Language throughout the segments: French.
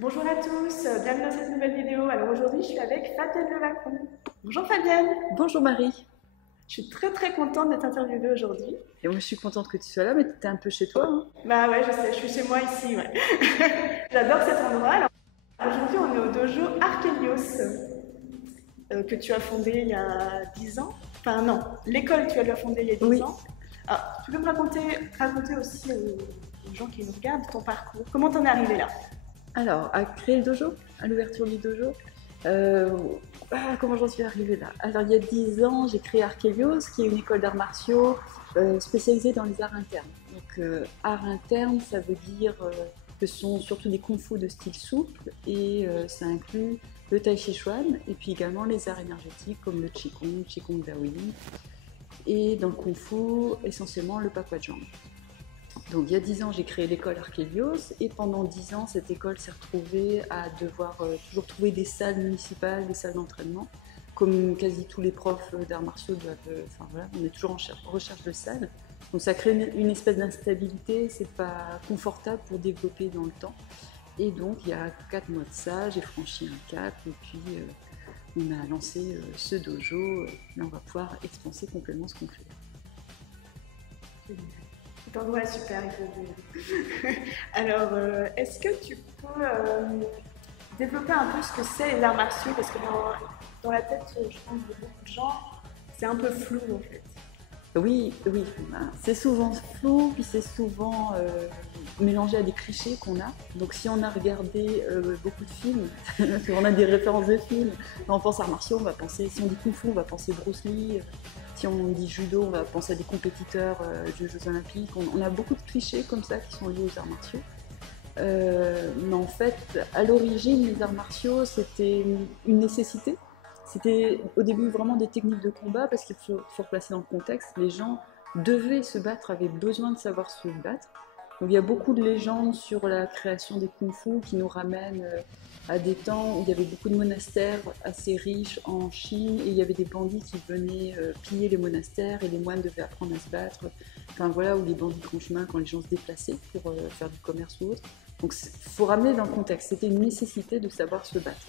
Bonjour à tous, bienvenue dans cette nouvelle vidéo. Alors aujourd'hui, je suis avec Fabienne Levacon. Bonjour Fabienne, Bonjour Marie. je suis très contente d'être interviewée aujourd'hui. Et moi je suis contente que tu sois là, mais tu es un peu chez toi, hein. Bah ouais, je sais, je suis chez moi ici, ouais. J'adore cet endroit. Alors aujourd'hui, on est au dojo Archelios, que tu as fondé il y a 10 ans. Enfin non, l'école tu l'as fondée il y a 10 Oui. ans. Alors, tu peux me raconter aussi aux gens qui nous regardent ton parcours. Comment t'en es arrivée là? Alors, à créer le dojo, à l'ouverture du dojo, euh, comment j'en suis arrivée là? Alors, il y a 10 ans, j'ai créé Archelios, qui est une école d'arts martiaux spécialisée dans les arts internes. Donc, arts internes, ça veut dire que ce sont surtout des kung-fu de style souple et ça inclut le tai chi chuan et puis également les arts énergétiques comme le qigong, qigong daoyi et dans le kung-fu, essentiellement le pakwajang. Donc il y a 10 ans, j'ai créé l'école Archelios et pendant 10 ans, cette école s'est retrouvée à devoir toujours trouver des salles municipales, des salles d'entraînement, comme quasi tous les profs d'arts martiaux doivent. Enfin voilà, on est toujours en recherche de salles. Donc ça crée une espèce d'instabilité, c'est pas confortable pour développer dans le temps. Et donc il y a 4 mois de ça, j'ai franchi un cap et puis on a lancé ce dojo. Là, on va pouvoir expanser complètement ce qu'on fait. Cet endroit est super, il faut dire. Alors, est-ce que tu peux développer un peu ce que c'est les arts martiaux? Parce que dans la tête, je pense, de beaucoup de gens, c'est un peu flou en fait. Oui, oui, c'est souvent flou, puis c'est souvent mélangé à des clichés qu'on a. Donc si on a regardé beaucoup de films, si on a des références de films, quand on pense arts martiaux, on va penser, si on dit kung fu, on va penser Bruce Lee, si on dit judo, on va penser à des compétiteurs des Jeux Olympiques. On a beaucoup de clichés comme ça qui sont liés aux arts martiaux. Mais en fait, à l'origine, les arts martiaux, c'était une nécessité. C'était au début vraiment des techniques de combat parce qu'il faut replacer dans le contexte. Les gens devaient se battre, avaient besoin de savoir se battre. Donc il y a beaucoup de légendes sur la création des kung-fu qui nous ramènent à des temps où il y avait beaucoup de monastères assez riches en Chine et il y avait des bandits qui venaient piller les monastères et les moines devaient apprendre à se battre. Enfin voilà, où les bandits de chemin quand les gens se déplaçaient pour faire du commerce ou autre. Donc il faut ramener dans le contexte. C'était une nécessité de savoir se battre.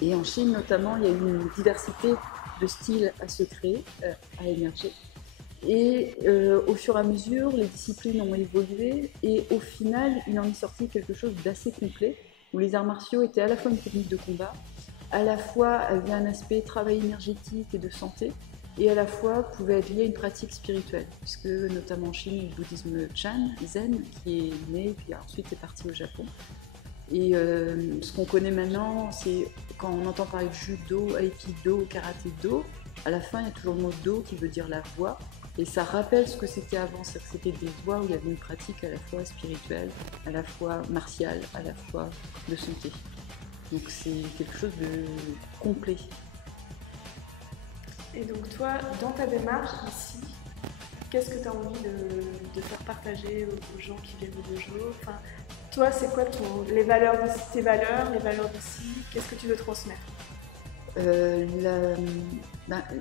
Et en Chine notamment, il y a eu une diversité de styles à se créer, à émerger. Et au fur et à mesure, les disciplines ont évolué et au final, il en est sorti quelque chose d'assez complet, où les arts martiaux étaient à la fois une technique de combat, à la fois avaient un aspect travail énergétique et de santé, et à la fois pouvaient être liés à une pratique spirituelle, puisque notamment en Chine, le bouddhisme Chan, Zen, qui est né, puis ensuite est parti au Japon. Et ce qu'on connaît maintenant, c'est quand on entend parler de judo, aikido, karaté-do, à la fin il y a toujours le mot do qui veut dire la voie. Et ça rappelle ce que c'était avant, c'est-à-dire que c'était des voies où il y avait une pratique à la fois spirituelle, à la fois martiale, à la fois de santé. Donc c'est quelque chose de complet. Et donc toi, dans ta démarche ici, qu'est-ce que tu as envie de faire partager aux gens qui viennent au dojo? Enfin, toi, c'est quoi les valeurs tes valeurs, les valeurs d'ici? Qu'est-ce que tu veux transmettre?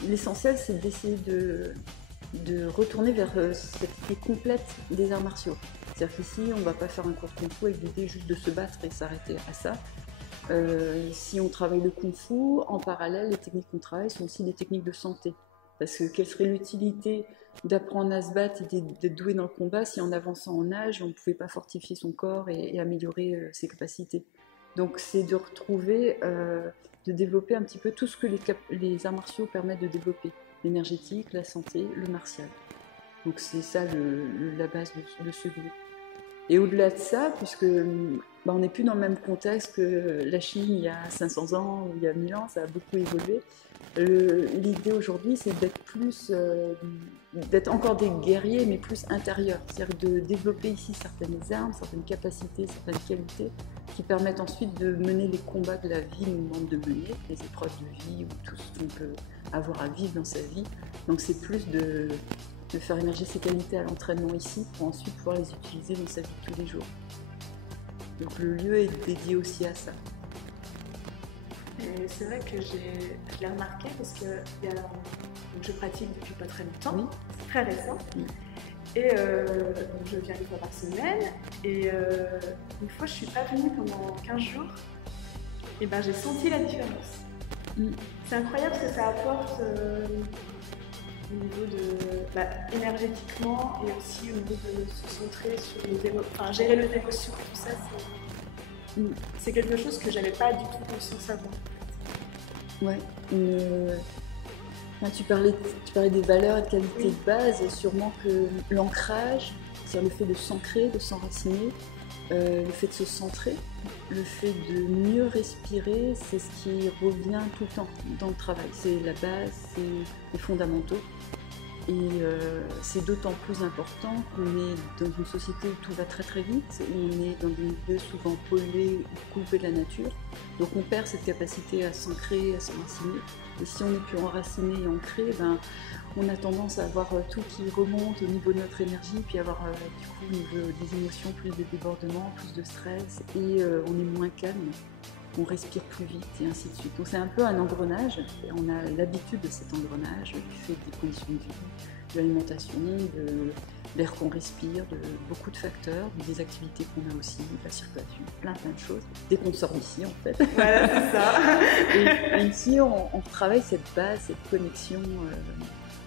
L'essentiel, c'est d'essayer de retourner vers cette idée complète des arts martiaux. C'est-à-dire qu'ici, on ne va pas faire un cours de kung fu avec l'idée juste de se battre et s'arrêter à ça. Si on travaille le kung fu, en parallèle, les techniques qu'on travaille sont aussi des techniques de santé. Parce que quelle serait l'utilité d'apprendre à se battre et d'être doué dans le combat si en avançant en âge, on ne pouvait pas fortifier son corps et améliorer ses capacités. Donc c'est de retrouver, de développer un petit peu tout ce que les arts martiaux permettent de développer. L'énergétique, la santé, le martial. Donc c'est ça la base de ce groupe. Et au-delà de ça, puisque on n'est plus dans le même contexte que la Chine il y a 500 ans ou il y a 1000 ans, ça a beaucoup évolué. L'idée aujourd'hui, c'est d'être plus, d'être encore des guerriers, mais plus intérieurs. C'est-à-dire de développer ici certaines armes, certaines capacités, certaines qualités qui permettent ensuite de mener les combats que la vie nous demande de mener, les épreuves de vie ou tout ce qu'on peut avoir à vivre dans sa vie. Donc c'est plus de faire émerger ses qualités à l'entraînement ici pour ensuite pouvoir les utiliser dans sa vie de tous les jours. Donc le lieu est dédié aussi à ça. Et c'est vrai que je l'ai remarqué parce que donc je pratique depuis pas très longtemps, Oui. c'est très récent. Oui. Et je viens une fois par semaine. Et une fois, je suis pas venue pendant 15 jours. Et ben, j'ai senti la différence. C'est incroyable ce que ça apporte au niveau de énergétiquement et aussi au niveau de se centrer sur gérer les émotions, tout ça, c'est quelque chose que j'avais pas du tout conscience avant. Ouais. Tu parlais des valeurs et de qualité de base, et sûrement que l'ancrage, c'est-à-dire le fait de s'ancrer, de s'enraciner, le fait de se centrer, le fait de mieux respirer, c'est ce qui revient tout le temps dans le travail. C'est la base, c'est les fondamentaux. Et c'est d'autant plus important qu'on est dans une société où tout va très très vite, où on est dans des milieux souvent pollués ou coupés de la nature. Donc on perd cette capacité à s'ancrer, à s'enraciner. Et si on n'est plus enraciné et ancré, on a tendance à avoir tout qui remonte au niveau de notre énergie, puis avoir du coup au niveau des émotions, plus de débordements, plus de stress, et on est moins calme. On respire plus vite et ainsi de suite. Donc c'est un peu un engrenage, et on a l'habitude de cet engrenage du fait des conditions de vie, de l'alimentation, de l'air qu'on respire, de beaucoup de facteurs, des activités qu'on a aussi, de la circulation, plein de choses. Dès qu'on sort d'ici en fait. Voilà, c'est ça. Et ici on travaille cette base, cette connexion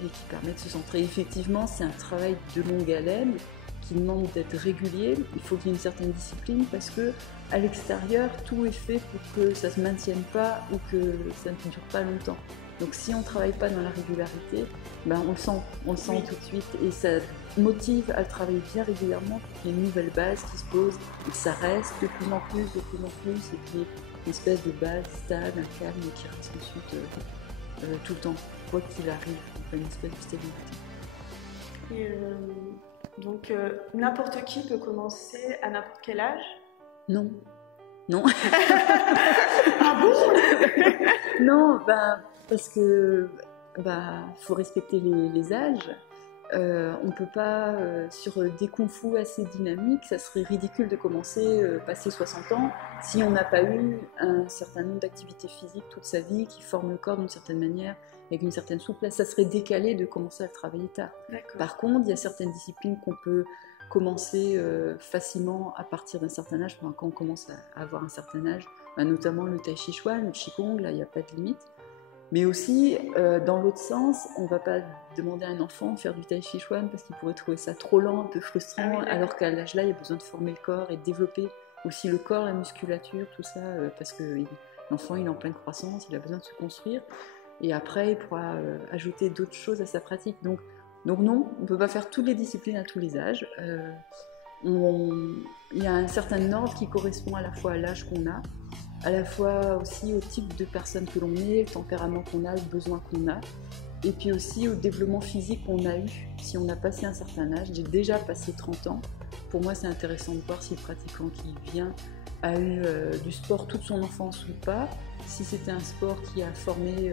et qui permet de se centrer. Effectivement, c'est un travail de longue haleine qui demande d'être régulier. Il faut qu'il y ait une certaine discipline parce que à l'extérieur, tout est fait pour que ça ne se maintienne pas ou que ça ne dure pas longtemps. Donc si on ne travaille pas dans la régularité, on le sent tout de suite et ça motive à travailler bien régulièrement pour qu'il y ait une nouvelle base qui se pose et que ça reste de plus en plus et qu'il y ait une espèce de base stable, un calme qui reste ensuite tout le temps, quoi qu'il arrive, une espèce de stabilité. Et donc n'importe qui peut commencer à n'importe quel âge? Non. Ah bon? Non, parce que faut respecter les âges. On ne peut pas, sur des kung fu assez dynamiques, ça serait ridicule de commencer passer 60 ans si on n'a pas eu un certain nombre d'activités physiques toute sa vie qui forment le corps d'une certaine manière, avec une certaine souplesse. Ça serait décalé de commencer à travailler tard. Par contre, il y a certaines disciplines qu'on peut commencer facilement à partir d'un certain âge, quand on commence à avoir un certain âge, notamment le tai chi chuan, le qigong, là il n'y a pas de limite. Mais aussi, dans l'autre sens, on ne va pas demander à un enfant de faire du tai chi chuan parce qu'il pourrait trouver ça trop lent, un peu frustrant, alors qu'à l'âge là, il y a besoin de former le corps et de développer aussi le corps, la musculature, tout ça, parce que l'enfant il est en pleine croissance, il a besoin de se construire, et après il pourra ajouter d'autres choses à sa pratique. Donc non, on ne peut pas faire toutes les disciplines à tous les âges. Il y a un certain ordre qui correspond à la fois à l'âge qu'on a, à la fois aussi au type de personne que l'on est, le tempérament qu'on a, le besoin qu'on a, et puis aussi au développement physique qu'on a eu. Si on a passé un certain âge, j'ai déjà passé 30 ans, pour moi c'est intéressant de voir si le pratiquant qui vient a eu du sport toute son enfance ou pas, si c'était un sport qui a formé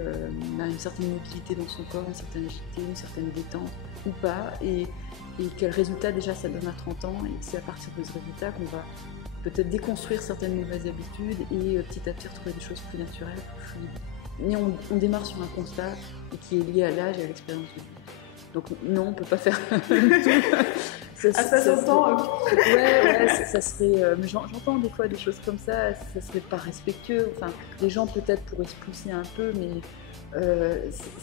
une certaine mobilité dans son corps, une certaine agilité, une certaine détente ou pas, et quel résultat déjà ça donne à 30 ans, et c'est à partir de ce résultat qu'on va peut-être déconstruire certaines mauvaises habitudes et petit à petit retrouver des choses plus naturelles, plus fluides. Mais on démarre sur un constat qui est lié à l'âge et à l'expérience de vie. Donc non, on ne peut pas faire tout. Ça s'entend. Ça serait. Mais j'entends des fois des choses comme ça serait pas respectueux. Enfin, les gens peut-être pourraient se pousser un peu, mais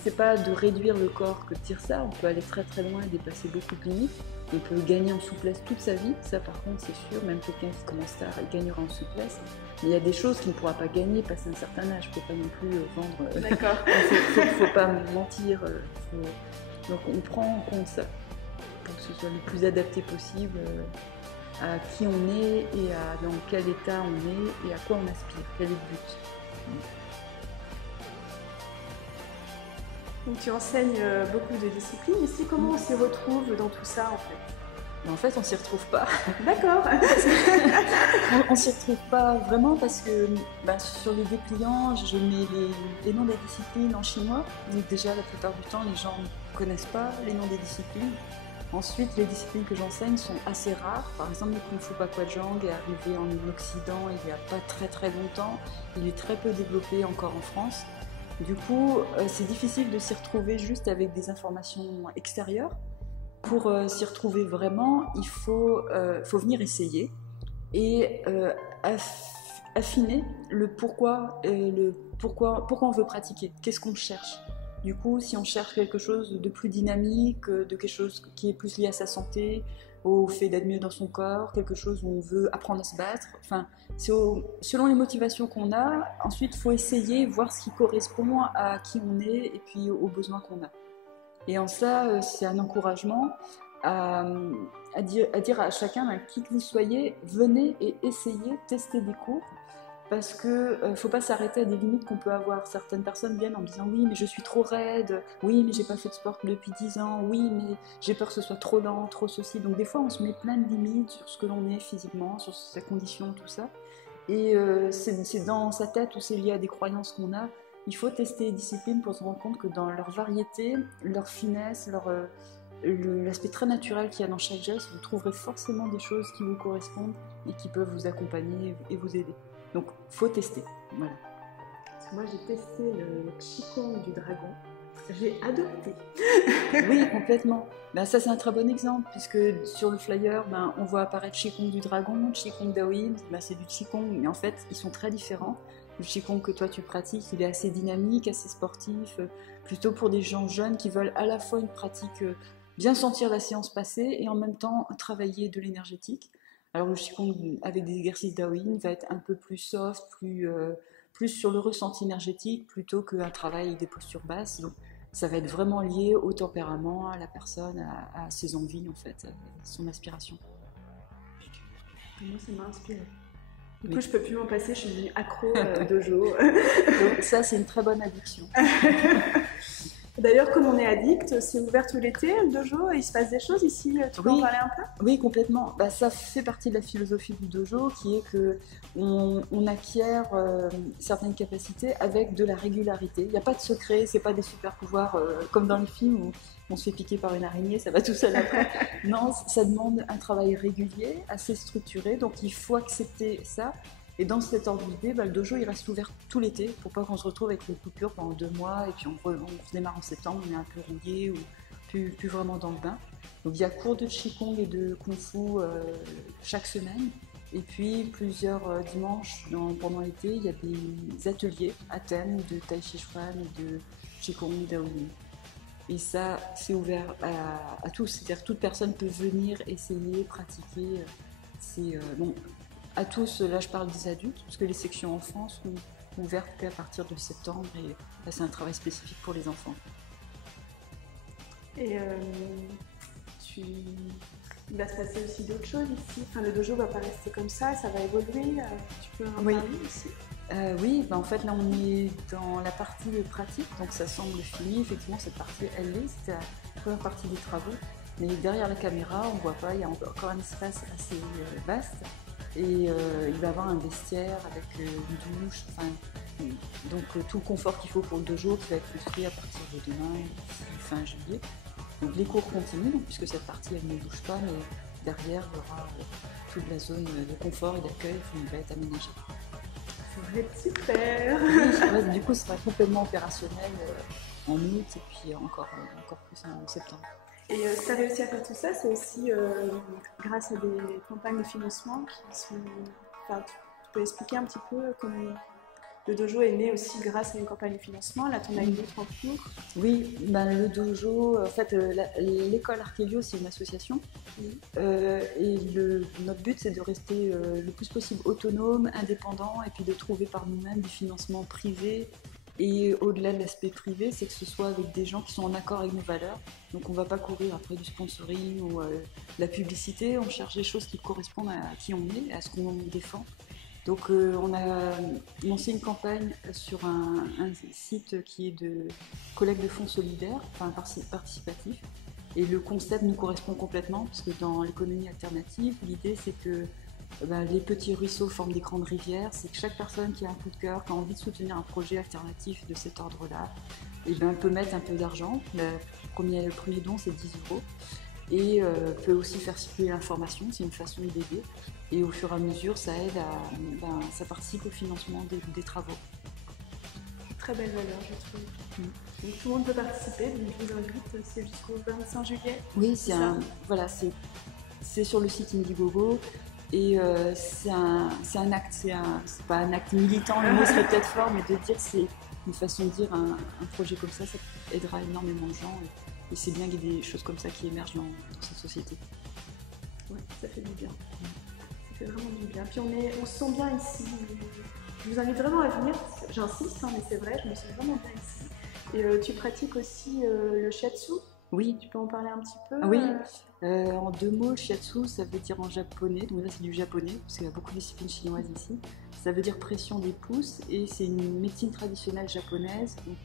c'est pas de réduire le corps que de dire ça. On peut aller très très loin et dépasser beaucoup de limites. On peut gagner en souplesse toute sa vie, ça par contre c'est sûr, même quelqu'un qui commence tard, il gagnera en souplesse. Mais il y a des choses qu'il ne pourra pas gagner passé un certain âge, il ne faut pas non plus vendre. D'accord. Il ne faut pas mentir. Donc on prend en compte ça, pour que ce soit le plus adapté possible à qui on est et dans quel état on est et à quoi on aspire, quel est le but. Donc tu enseignes beaucoup de disciplines. Ici, comment on s'y retrouve dans tout ça en fait? En fait, on s'y retrouve pas. D'accord. On s'y retrouve pas vraiment parce que sur les dépliants, je mets les noms des disciplines en chinois. Donc déjà, la plupart du temps, les gens ne connaissent pas les noms des disciplines. Ensuite, les disciplines que j'enseigne sont assez rares. Par exemple, le Kung Fu Baguazhang est arrivé en Occident il n'y a pas très très longtemps. Il est très peu développé encore en France. Du coup, c'est difficile de s'y retrouver juste avec des informations extérieures. pour s'y retrouver vraiment, il faut venir essayer et affiner le pourquoi on veut pratiquer, qu'est-ce qu'on cherche. Du coup, si on cherche quelque chose de plus dynamique, de quelque chose qui est plus lié à sa santé, au fait d'être mieux dans son corps, quelque chose où on veut apprendre à se battre, enfin, selon les motivations qu'on a, ensuite il faut essayer, voir ce qui correspond à qui on est et puis aux besoins qu'on a. Et en ça, c'est un encouragement à dire à chacun, qui que vous soyez, venez et essayez, testez des cours. Parce qu'il ne faut pas s'arrêter à des limites qu'on peut avoir. Certaines personnes viennent en me disant oui mais je suis trop raide, oui mais j'ai pas fait de sport depuis 10 ans, oui mais j'ai peur que ce soit trop lent, trop ceci. Donc des fois on se met plein de limites sur ce que l'on est physiquement, sur sa condition, tout ça. Et c'est dans sa tête ou c'est lié à des croyances qu'on a. Il faut tester les disciplines pour se rendre compte que dans leur variété, leur finesse, l'aspect très naturel qu'il y a dans chaque geste, vous trouverez forcément des choses qui vous correspondent et qui peuvent vous accompagner et vous aider. Donc, il faut tester. Voilà. Moi, j'ai testé le Qigong du dragon. J'ai adopté. Oui, complètement. Ben, ça, c'est un très bon exemple, puisque sur le flyer, on voit apparaître Qigong du dragon, Qigong Daoyin. Ben, c'est du Qigong, mais en fait, ils sont très différents. Le Qigong que toi, tu pratiques, il est assez dynamique, assez sportif, plutôt pour des gens jeunes qui veulent à la fois une pratique, bien sentir la séance passer, et en même temps travailler de l'énergétique. Alors le Qigong avec des exercices Daoyin va être un peu plus soft, plus sur le ressenti énergétique plutôt qu'un travail avec des postures basses. Donc ça va être vraiment lié au tempérament, à la personne, à ses envies en fait, à son aspiration. Moi ça m'a inspiré. Du coup je peux plus m'en passer, je suis devenue accro dojo. Donc ça c'est une très bonne addiction. D'ailleurs, comme on est addict, c'est ouvert tout l'été, le dojo, il se passe des choses ici, tu peux en parler un peu ? Oui, complètement. Ça fait partie de la philosophie du dojo, qui est qu'on acquiert certaines capacités avec de la régularité. Il n'y a pas de secret, c'est pas des super pouvoirs comme dans les films où on se fait piquer par une araignée, ça va tout seul après. Non, ça demande un travail régulier, assez structuré, donc il faut accepter ça. Et dans cet ordre d'idée, le dojo il reste ouvert tout l'été pour pas qu'on se retrouve avec les coupures pendant 2 mois et puis on redémarre en septembre, on est un peu rouillé ou plus vraiment dans le bain. Donc il y a cours de Qigong et de Kung Fu chaque semaine. Et puis plusieurs dimanches pendant l'été, il y a des ateliers à thème de Tai Chi Chuan et de Qigong Daoyin. Et ça, c'est ouvert à tous, c'est-à-dire toute personne peut venir essayer, pratiquer. C'est à tous, là je parle des adultes, parce que les sections enfants sont ouvertes qu'à partir de septembre et là c'est un travail spécifique pour les enfants. Et il va se passer aussi d'autres choses ici, enfin, le dojo va pas rester comme ça va évoluer, tu peux en parler aussi ? Oui, en fait là on est dans la partie pratique, donc ça semble fini, effectivement cette partie elle l'est, c'était la première partie des travaux, mais derrière la caméra on ne voit pas, il y a encore un espace assez vaste. Et il va y avoir un vestiaire avec une douche, donc tout le confort qu'il faut pour le dojo qui va être construit à partir de demain, fin juillet. Donc les cours continuent, puisque cette partie elle ne bouge pas, mais derrière il y aura toute la zone de confort et d'accueil qui va être aménagée. Ça va être super. Oui, du coup, ce sera complètement opérationnel en août et puis encore plus en septembre. Et si tu as réussi à faire tout ça, c'est aussi grâce à des campagnes de financement qui sont... Enfin, tu peux expliquer un petit peu comment le dojo est né aussi grâce à une campagne de financement. Là, tu en as une autre en cours. Oui, le dojo, en fait, l'école Arkelio, c'est une association. Et notre but, c'est de rester le plus possible autonome, indépendant, et puis de trouver par nous-mêmes des financements privés. Et au-delà de l'aspect privé, c'est que ce soit avec des gens qui sont en accord avec nos valeurs. Donc on ne va pas courir après du sponsoring ou la publicité, on cherche des choses qui correspondent à qui on est, à ce qu'on défend. Donc on a lancé une campagne sur un site qui est de collecte de fonds solidaires, enfin participatif. Et le concept nous correspond complètement, parce que dans l'économie alternative, l'idée c'est que les petits ruisseaux forment des grandes rivières, c'est que chaque personne qui a un coup de cœur, qui a envie de soutenir un projet alternatif de cet ordre-là, peut mettre un peu d'argent. Le premier don, c'est 10 €. Et peut aussi faire circuler l'information, c'est une façon d'aider. Et au fur et à mesure, ça aide ça participe au financement des travaux. très belle valeur, je trouve. Donc tout le monde peut participer, donc je vous invite, c'est jusqu'au 25 juillet. Oui, voilà, c'est sur le site Indiegogo et c'est un acte, c'est pas un acte militant, le mot serait peut-être fort, mais de dire c'est une façon de dire un projet comme ça aidera énormément de gens et c'est bien qu'il y ait des choses comme ça qui émergent dans cette société. Oui, ça fait du bien. Ça fait vraiment du bien. Puis on se sent bien ici. Je vous invite vraiment à venir, j'insiste, hein, mais c'est vrai, je me sens vraiment bien ici. Et tu pratiques aussi le shiatsu? Oui. Tu peux en parler un petit peu? Oui, en 2 mots, le shiatsu, ça veut dire en japonais, donc là c'est du japonais, parce qu'il y a beaucoup de disciplines chinoises ici. Ça veut dire pression des pouces, et c'est une médecine traditionnelle japonaise, donc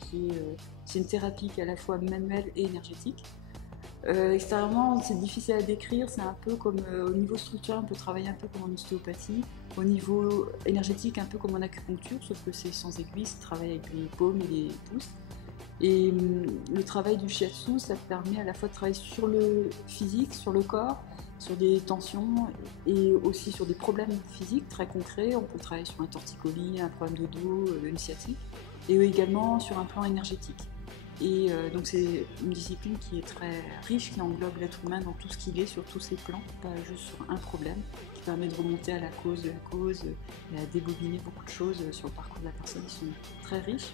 c'est une thérapie qui est à la fois manuelle et énergétique. Extérieurement, c'est difficile à décrire, c'est un peu comme au niveau structurel, on peut travailler un peu comme en ostéopathie, au niveau énergétique, un peu comme en acupuncture, sauf que c'est sans aiguille, c'est travaille avec les paumes et les pouces. Et le travail du shiatsu, ça permet à la fois de travailler sur le physique, sur le corps, sur des tensions et aussi sur des problèmes physiques très concrets. On peut travailler sur un torticolis, un problème de dos, une sciatique, et également sur un plan énergétique. Et donc c'est une discipline qui est très riche, qui englobe l'être humain dans tout ce qu'il est, sur tous ses plans, pas juste sur un problème, qui permet de remonter à la cause de la cause et à débobiner beaucoup de choses sur le parcours de la personne qui sont très riches.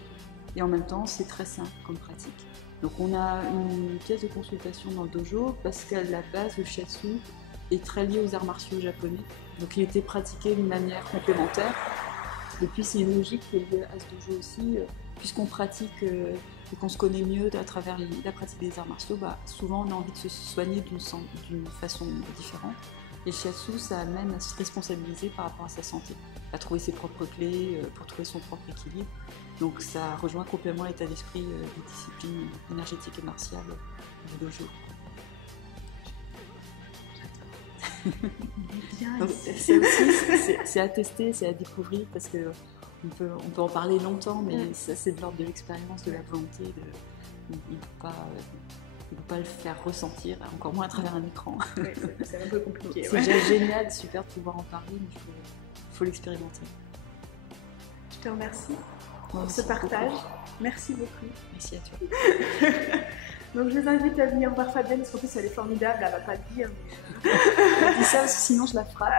Et en même temps, c'est très simple comme pratique. Donc on a une pièce de consultation dans le dojo parce qu'à la base, le shiatsu est très lié aux arts martiaux japonais. Donc il était pratiqué d'une manière complémentaire. Et puis c'est une logique qui est liée à ce dojo aussi, puisqu'on pratique et qu'on se connaît mieux à travers la pratique des arts martiaux, souvent on a envie de se soigner d'une façon différente. Et le shiatsu, ça amène à se responsabiliser par rapport à sa santé, à trouver ses propres clés pour trouver son propre équilibre. Donc ça rejoint complètement l'état d'esprit des disciplines énergétiques et martiales du dojo. C'est à tester, c'est à découvrir parce que on peut en parler longtemps, mais ça c'est de l'ordre de l'expérience, de la volonté. Il ne peut pas le faire ressentir, encore moins à travers un écran. Ouais, c'est un peu compliqué. C'est génial, super de pouvoir en parler, mais il faut l'expérimenter. Je te remercie pour ce partage. Merci beaucoup. Merci à toi. Donc je vous invite à venir voir Fabienne, parce qu'en plus elle est formidable, elle va pas le dire. Mais... je dis ça, sinon je la frappe.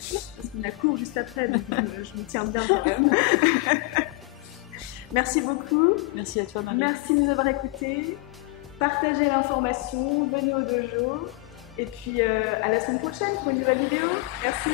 Parce qu'on la court juste après, donc je me tiens bien quand même. Merci beaucoup. Merci à toi, Marie. Merci de nous avoir écoutés. Partagez l'information, venez au dojo. Et puis à la semaine prochaine pour une nouvelle vidéo. Merci.